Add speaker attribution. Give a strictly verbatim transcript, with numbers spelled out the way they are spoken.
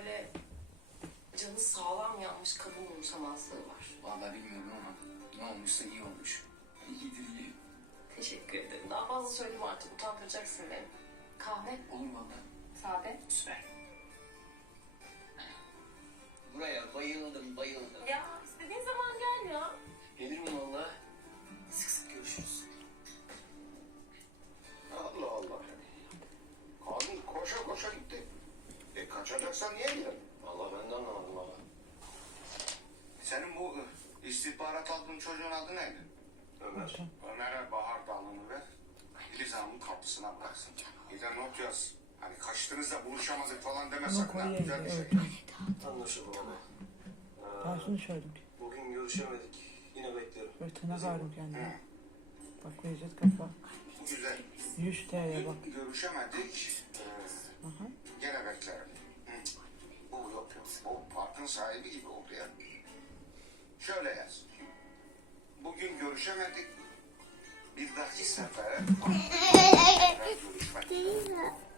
Speaker 1: böyle canı sağlam yanmış kadın umursamazlığı var.
Speaker 2: Vallahi bilmiyorum ama ne olmuşsa iyi olmuş. İyidir iyi.
Speaker 1: Teşekkür ederim. Daha fazla söyleme artık, utandıracaksın beni. Kahve,
Speaker 2: Olur vallahi.
Speaker 1: sade.
Speaker 2: Süper. Buraya bayıldım bayıldım.
Speaker 1: Ya istediğin zaman gel ya.
Speaker 2: Gelirim vallahi. Sık sık görüşürüz.
Speaker 3: Allah Allah. Kadın koşa koşa gitti. E kaçacaksan niye gidin?
Speaker 2: Vallahi ben de anlamadım valla.
Speaker 3: Senin bu e, istihbarat aldığın çocuğun adı neydi?
Speaker 2: Ömer.
Speaker 3: Ömer'e Bahar dalını ver. Filiz Hanım'ın kapısına bıraksın. Bir de not yaz. Hani kaçtığınızda buluşamadık falan deme
Speaker 4: Ama
Speaker 3: sakın. ha.
Speaker 4: Kore'ye
Speaker 3: Güzel bir
Speaker 4: gidiyor.
Speaker 3: şey.
Speaker 4: Evet.
Speaker 2: Anlaşıldı valla.
Speaker 4: Ben şunu söyledim ki.
Speaker 2: Bugün görüşemedik. Yine beklerim.
Speaker 4: Böyle tırnak ağrım kendime.
Speaker 3: Hı,
Speaker 4: Bak Necdet kafa.
Speaker 3: bu güzel.
Speaker 4: yüz T L'ye bak.
Speaker 3: Bugün görüşemedik. Ee,
Speaker 4: Aha.
Speaker 3: gene beklerim. Hı. Bu yok yok. Bu parkın sahibi gibi oldu ya. Şöyle yaz. Bugün görüşemedik. Bir dahaki sefere görüşmek.